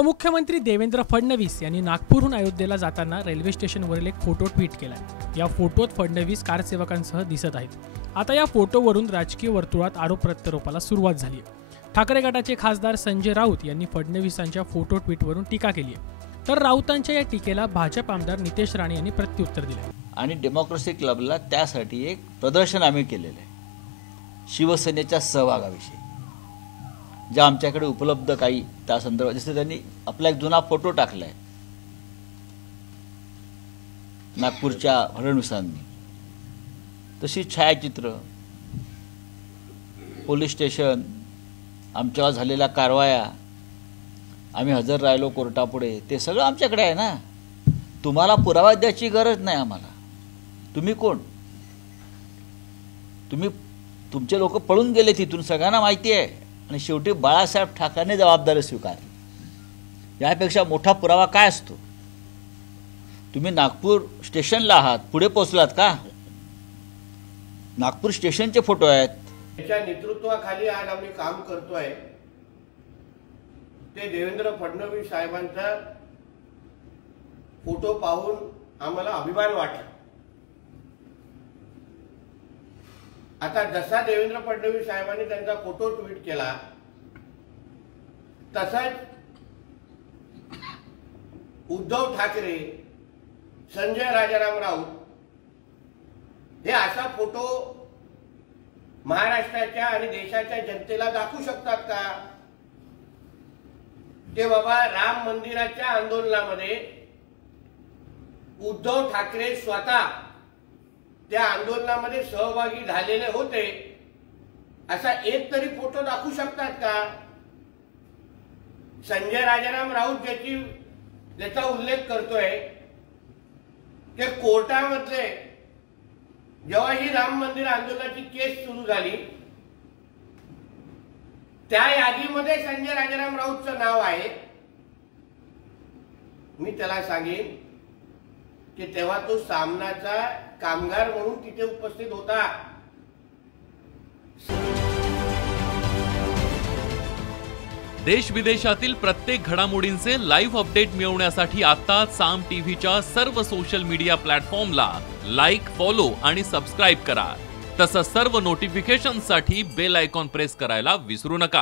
उपमुख्यमंत्री देवेंद्र फडणवीस यांनी नागपूरहून अयोध्येला जाताना रेल्वे स्टेशनवरील एक फोटो ट्विट केलाय। या फोटोत फडणवीस कारसेवकांसह दिसत आहेत। आता या फोटोवरून राजकीय वर्तुळात आरोप प्रत्यारोपाला सुरुवात झाली आहे। ठाकरे गटाचे खासदार संजय राऊत यांनी फडणवीसांच्या फोटो ट्विटवरून टीका केली आहे, तर राऊतांच्या या टीकेला भाजप आमदार नितेश राणे यांनी प्रत्युत्तर दिले। आणि डेमोक्रेसी क्लबला त्यासाठी एक प्रदर्शन आम्ही केलेलं आहे शिवसेनेच्या सहभागाविषयी, ज्या आमच्याकडे उपलब्ध काही त्या संदर्भात, जसे त्यांनी आपला एक जुना फोटो टाकलाय नागपूरच्या फडणवीसांनी, तशी छायाचित्र, पोलीस स्टेशन, आमच्यावर झालेल्या कारवाया, आम्ही हजर राहिलो कोर्टापुढे, ते सगळं आमच्याकडे आहे ना। तुम्हाला पुरावा द्यायची गरज नाही आम्हाला। तुम्ही कोण? तुमचे लोक पळून गेले तिथून, सगळ्यांना माहिती आहे। आणि शेवटी बाळासाहेब ठाकरेंनी जबाबदारी स्वीकारली। यापेक्षा मोठा पुरावा काय असतो? तुम्ही नागपूर स्टेशनला आहात, पुढे पोहोचलात का? नागपूर स्टेशनचे फोटो आहेत। त्याच्या नेतृत्वाखाली आज आम्ही काम करतोय ते देवेंद्र फडणवीस साहेबांचा फोटो पाहून आम्हाला अभिमान वाटला। आता जसा देवेंद्र फडणवीस साहेबांनी त्यांचा फोटो ट्विट केला, तसाच उद्धव ठाकरे, संजय राजाराम राऊत हे असा फोटो महाराष्ट्राच्या आणि देशाच्या जनतेला दाखवू शकतात का? ते बाबा राम मंदिराच्या आंदोलनामध्ये उद्धव ठाकरे स्वतः त्या आंदोलनामध्ये सहभागी झालेले होते, असा एक तरी फोटो दाखवू शकतात का? संजय राजाराम राऊत ज्याचा उल्लेख करतोय ते कोर्टामध्ये जेव्हा ही राम मंदिर आंदोलनाची केस सुरू झाली, त्या यादीमध्ये संजय राजाराम राऊतचं नाव आहे। मी त्याला सांगेन की तेव्हा तो सामनाचा कामगार म्हणून तिथे उपस्थित होता। देश विदेशातील प्रत्येक घडामोडींचे लाईव्ह अपडेट मिळवण्यासाठी आता साम टीव्हीच्या सर्व सोशल मीडिया प्लॅटफॉर्मला लाईक, फॉलो आणि सबस्क्राईब करा। तसंच सर्व नोटिफिकेशनसाठी बेल आयकॉन प्रेस करायला विसरू नका।